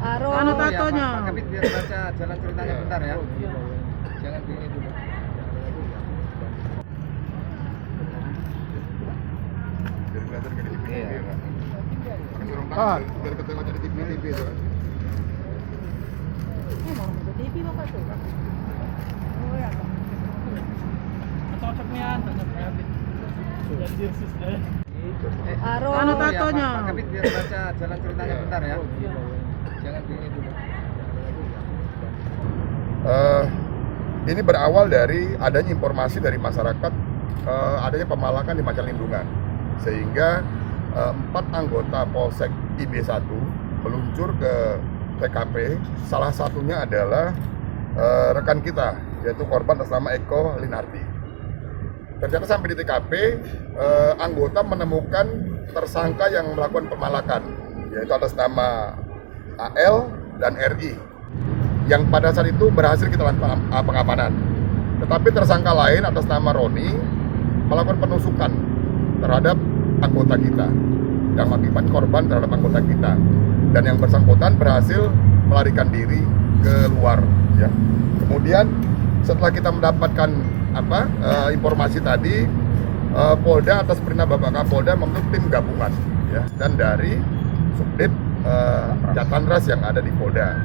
Anu Ya, tatonya. Pak Kabit biar baca jalan ceritanya bentar ya. Jangan gini dulu. Biar kelihatan kayak di TV Iya. ya, Kak. Pakai sarung Ah. tangan biar ketengah di TV itu kan. TV bapak tuh. Oh ya. Cocok niyan, cocok Kabit. Dan dirsus Anu Ya, tatonya. Pak Kabit biar baca jalan ceritanya bentar ya. Jangan gini dulu. Ini berawal dari adanya informasi dari masyarakat adanya pemalakan di Macan Lindungan, sehingga 4 anggota Polsek IB1 meluncur ke TKP. Salah satunya adalah rekan kita, yaitu korban atas nama Eko Linardi. Ternyata sampai di TKP, anggota menemukan tersangka yang melakukan pemalakan, yaitu atas nama AL dan RI, yang pada saat itu berhasil kita lakukan pengamanan. Tetapi tersangka lain atas nama Roni melakukan penusukan terhadap anggota kita dan mengakibat korban terhadap anggota kita, dan yang bersangkutan berhasil melarikan diri keluar. Ya. Kemudian setelah kita mendapatkan informasi tadi, Polda atas perintah Bapak Kapolda membentuk tim gabungan, ya, dan dari Subdit Jatandras yang ada di Polda.